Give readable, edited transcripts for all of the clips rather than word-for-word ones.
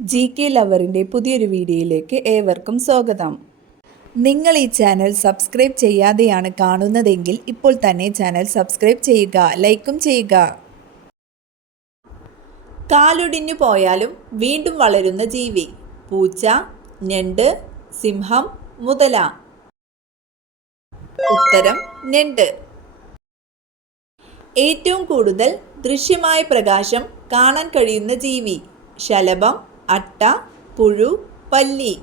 GK ലവറിൻ്റെ പുതിയൊരു വീഡിയോയിലേക്ക് ഏവർക്കും സ്വാഗതം. നിങ്ങൾ ഈ ചാനൽ സബ്സ്ക്രൈബ് ചെയ്യാതെയാണ് കാണുന്നതെങ്കിൽ ഇപ്പോൾ തന്നെ ചാനൽ സബ്സ്ക്രൈബ് ചെയ്യുക, ലൈക്കും ചെയ്യുക. കാലൊടിഞ്ഞു പോയാലും വീണ്ടും വളരുന്ന ജീവി: പൂച്ച, ഞണ്ട്, സിംഹം, മുതല. ഉത്തരം ഞണ്ട്. ഏറ്റവും കൂടുതൽ ദൃശ്യമായ പ്രകാശം കാണാൻ കഴിയുന്ന ജീവി: ശലഭം, അട്ട, പുഴു, പല്ലി.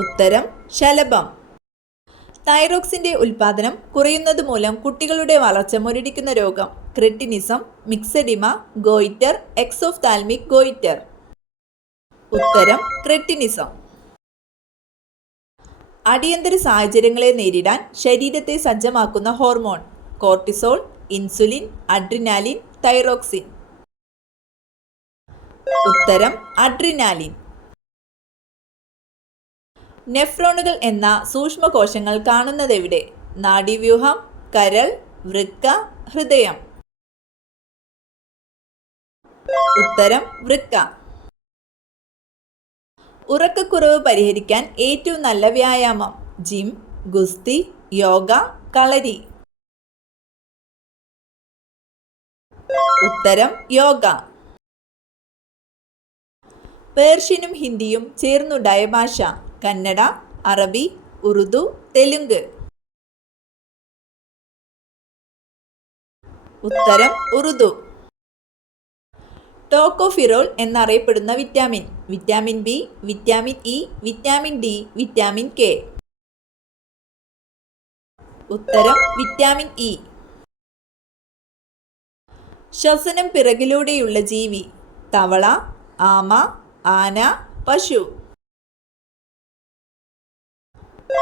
ഉത്തരം ശലഭം. തൈറോക്സിൻ്റെ ഉൽപ്പാദനം കുറയുന്നത് മൂലം കുട്ടികളുടെ വളർച്ച മുരടിക്കുന്ന രോഗം: cretinism, myxoedema, goitre, exophthalmic goitre. ഉത്തരം ക്രെറ്റിനിസം. അടിയന്തര സാഹചര്യങ്ങളെ നേരിടാൻ ശരീരത്തെ സജ്ജമാക്കുന്ന hormone: cortisol, insulin, adrenaline, thyroxine. ഉത്തരം അഡ്രിനാലിൻ. നെഫ്രോണുകൾ എന്ന സൂക്ഷ്മകോശങ്ങൾ കാണുന്നതെവിടെ? നാഡീവ്യൂഹം, കരൾ, വൃക്ക, ഹൃദയം. ഉത്തരം വൃക്ക. ഉറക്കക്കുറവ് പരിഹരിക്കാൻ ഏറ്റവും നല്ല വ്യായാമം: ജിം, ഗുസ്തി, യോഗ, കളരി. ഉത്തരം യോഗ. പേർഷ്യനും ഹിന്ദിയും ചേർന്നുണ്ടായ ഭാഷ: കന്നഡ, അറബി, ഉറുദു, തെലുങ്ക്. ഉത്തരം ഉറുദു. ടോക്കോഫിറോൾ എന്നറിയപ്പെടുന്ന vitamin: vitamin B, vitamin E, vitamin D, vitamin K. ഉത്തരം വിറ്റാമിൻ ഇ. ശ്വസനം പിറകിലൂടെയുള്ള ജീവി: തവള, ആമ, ആന, പശു.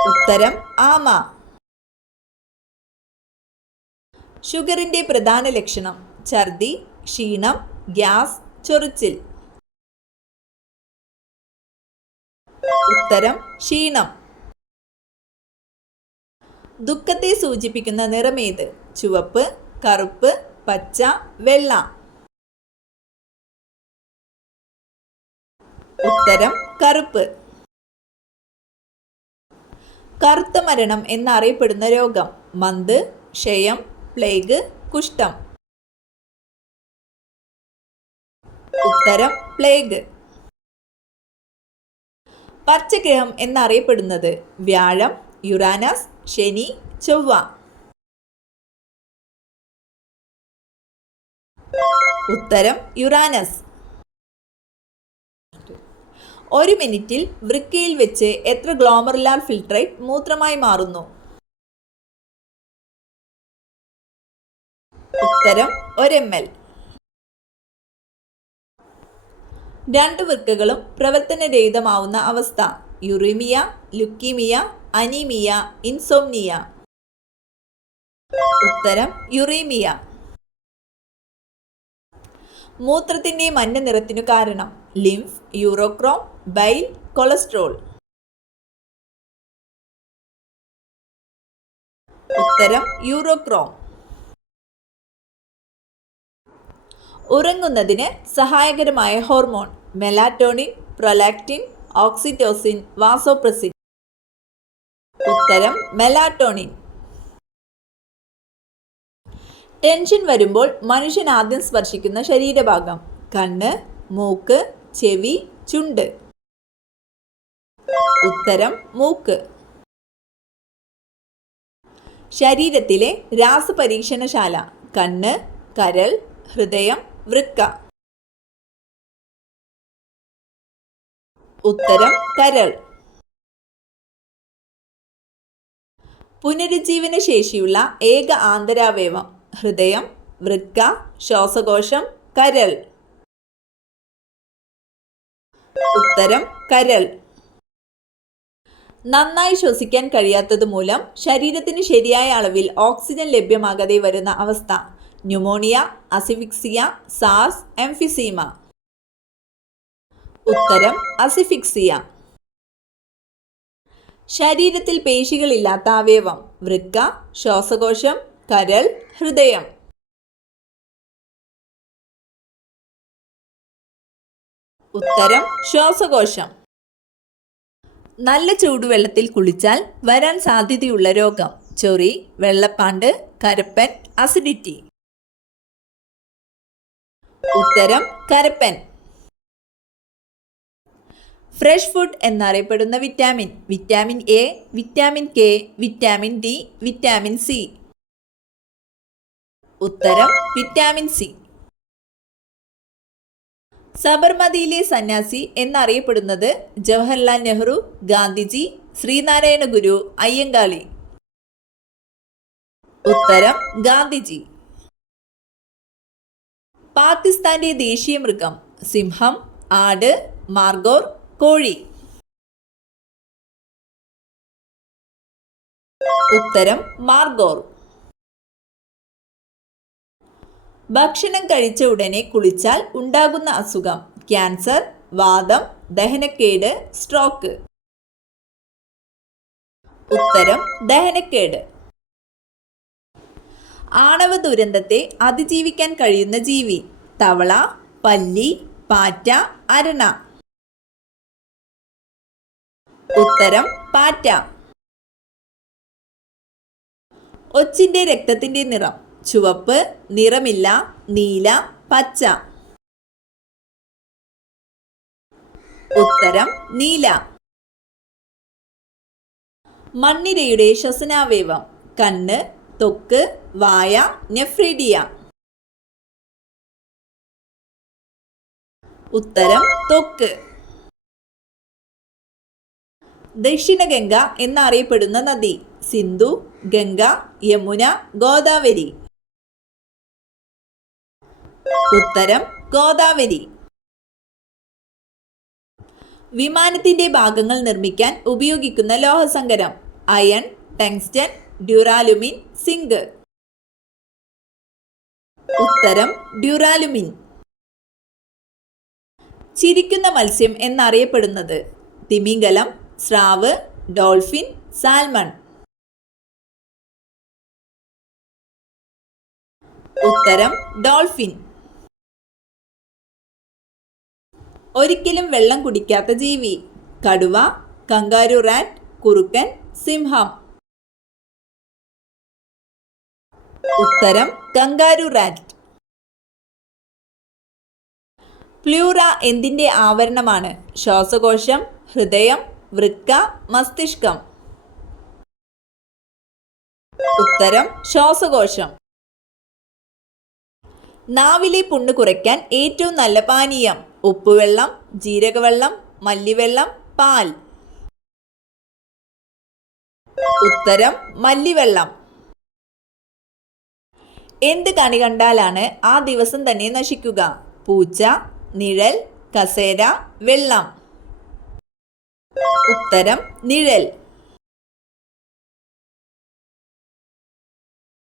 ഉത്തരം ആമ. ഷുഗറിൻ്റെ പ്രധാന ലക്ഷണം: ഛർദി, ക്ഷീണം, ഗ്യാസ്, ചൊറിച്ചിൽ. ഉത്തരം ക്ഷീണം. ദുഃഖത്തെ സൂചിപ്പിക്കുന്ന നിറമേത്? ചുവപ്പ്, കറുപ്പ്, പച്ച, വെള്ള. ഉത്തരം കറുപ്പ്. കറുത്ത മരണം എന്നറിയപ്പെടുന്ന രോഗം: മന്ത്, ക്ഷയം, പ്ലേഗ്, കുഷ്ഠം. ഉത്തരം പ്ലേഗ്. പച്ചഗ്രഹം എന്നറിയപ്പെടുന്നത്: വ്യാഴം, യുറാനസ്, ശനി, ചൊവ്വ. ഉത്തരം യുറാനസ്. ഒരു മിനിറ്റിൽ വൃക്കയിൽ വെച്ച് എത്ര ഗ്ലോമറുലാർ ഫിൽട്രേറ്റ് മൂത്രമായി മാറുന്നു? ഉത്തരം 1 ml. രണ്ട് വൃക്കകളും പ്രവർത്തനരഹിതമാവുന്ന അവസ്ഥ: യുറീമിയ, ലുക്കീമിയ, അനീമിയ, ഇൻസോംനിയ. ഉത്തരം യുറീമിയ. മൂത്രത്തിൻ്റെ മഞ്ഞ നിറത്തിനു കാരണം: ലിംഫ്, യൂറോക്രോം, ബൈൽ, കൊളസ്ട്രോൾ. ഉത്തരം യൂറോക്രോം. ഉറങ്ങുന്നതിന് സഹായകരമായ hormone: melatonin, prolactin, oxytocin, vasopressin. ഉത്തരം മെലാറ്റോണിൻ. ടെൻഷൻ വരുമ്പോൾ മനുഷ്യൻ ആദ്യം സ്പർശിക്കുന്ന ശരീരഭാഗം: കണ്ണ്, മൂക്ക്, ചെവി, ചുണ്ട്. ഉത്തരം മൂക്ക്. ശരീരത്തിലെ രാസപരീക്ഷണശാല: കണ്ണ്, കരൾ, ഹൃദയം, വൃക്ക. ഉത്തരം കരൾ. പുനരുജ്ജീവന ശേഷിയുള്ള ഏക ആന്തരാവയവം: ഹൃദയം, വൃക്ക, ശ്വാസകോശം, കരൾ. ഉത്തരം കരൾ. നന്നായി ശ്വസിക്കാൻ കഴിയാത്തത് മൂലം ശരീരത്തിന് ശരിയായ അളവിൽ ഓക്സിജൻ ലഭ്യമാകാതെ വരുന്ന അവസ്ഥ: ന്യൂമോണിയ, അസിഫിക്സിയ, സാർസ്, എംഫിസീമ. ഉത്തരം അസിഫിക്സിയ. ശരീരത്തിൽ പേശികളില്ലാത്ത അവയവം: വൃക്ക, ശ്വാസകോശം, കരൾ, ഹൃദയം. ഉത്തരം ശ്വാസകോശം. നല്ല ചൂടുവെള്ളത്തിൽ കുളിച്ചാൽ വരാൻ സാധ്യതയുള്ള രോഗം: ചൊറി, വെള്ളപ്പാണ്ട്, കരപ്പൻ, അസിഡിറ്റി. ഉത്തരം കരപ്പൻ. ഫ്രഷ് ഫുഡ് എന്നറിയപ്പെടുന്ന vitamin: vitamin A, vitamin K, vitamin D, vitamin C. ഉത്തരം വിറ്റാമിൻ സി. സബർമതിയിലെ സന്യാസി എന്നറിയപ്പെടുന്നത്: ജവഹർലാൽ നെഹ്റു, ഗാന്ധിജി, ശ്രീനാരായണ ഗുരു, അയ്യങ്കാളി. ഉത്തരം ഗാന്ധിജി. പാകിസ്ഥാന്റെ ദേശീയ മൃഗം: സിംഹം, ആട്, മാർഗോർ, കോഴി. ഉത്തരം മാർഗോർ. ഭക്ഷണം കഴിച്ച ഉടനെ കുളിച്ചാൽ ഉണ്ടാകുന്ന അസുഖം: ക്യാൻസർ, വാതം, ദഹനക്കേട്, സ്ട്രോക്ക്. ഉത്തരം ദഹനക്കേട്. ആണവ ദുരന്തത്തെ അതിജീവിക്കാൻ കഴിയുന്ന ജീവി: തവള, പല്ലി, പാറ്റ, അരണ. ഉത്തരം പാറ്റ. ഒച്ചിന്റെ രക്തത്തിന്റെ നിറം: ചുവപ്പ്, നിറമില്ല, നീല, പച്ച. ഉത്തരം നീല. മണ്ണിരയുടെ ശ്വസനാവയവം: കണ്ണ്, ത്വക്ക്, വായ, നെഫ്രീഡിയ. ഉത്തരം ത്വക്ക്. ദക്ഷിണഗംഗ എന്നറിയപ്പെടുന്ന നദി: സിന്ധു, ഗംഗ, യമുന, ഗോദാവരി. ഉത്തരം ഗോദാവരി. വിമാനത്തിന്റെ ഭാഗങ്ങൾ നിർമ്മിക്കാൻ ഉപയോഗിക്കുന്ന ലോഹസങ്കരം: അയൺ, ടങ്സ്റ്റൺ, ഡ്യൂറാലുമിൻ, സിങ്ക്. ഉത്തരം ഡ്യൂറാലുമിൻ. ചിരിക്കുന്ന മത്സ്യം എന്നറിയപ്പെടുന്നത്: തിമിംഗലം, സ്രാവ്, ഡോൾഫിൻ, സാൽമൺ. ഉത്തരം ഡോൾഫിൻ. ഒരിക്കലും വെള്ളം കുടിക്കാത്ത ജീവി: കടുവ, കങ്കാരു റാറ്റ്, കുറുക്കൻ, സിംഹം. ഉത്തരം കങ്കാരു റാറ്റ്. പ്ലൂറ എന്തിന്റെ ആവരണമാണ്? ശ്വാസകോശം, ഹൃദയം, വൃക്ക, മസ്തിഷ്കം. ഉത്തരം ശ്വാസകോശം. നാവിലെ പുണ്ണ് കുറയ്ക്കാൻ ഏറ്റവും നല്ല പാനീയം: ഉപ്പുവെള്ളം, ജീരകവെള്ളം, മല്ലിവെള്ളം, പാൽ. ഉത്തരം മല്ലിവെള്ളം. എന്ത് കണി കണ്ടാലാണ് ആ ദിവസം തന്നെ നശിക്കുക? പൂച്ച, നിഴൽ, കസേര, വെള്ളം. ഉത്തരം നിഴൽ.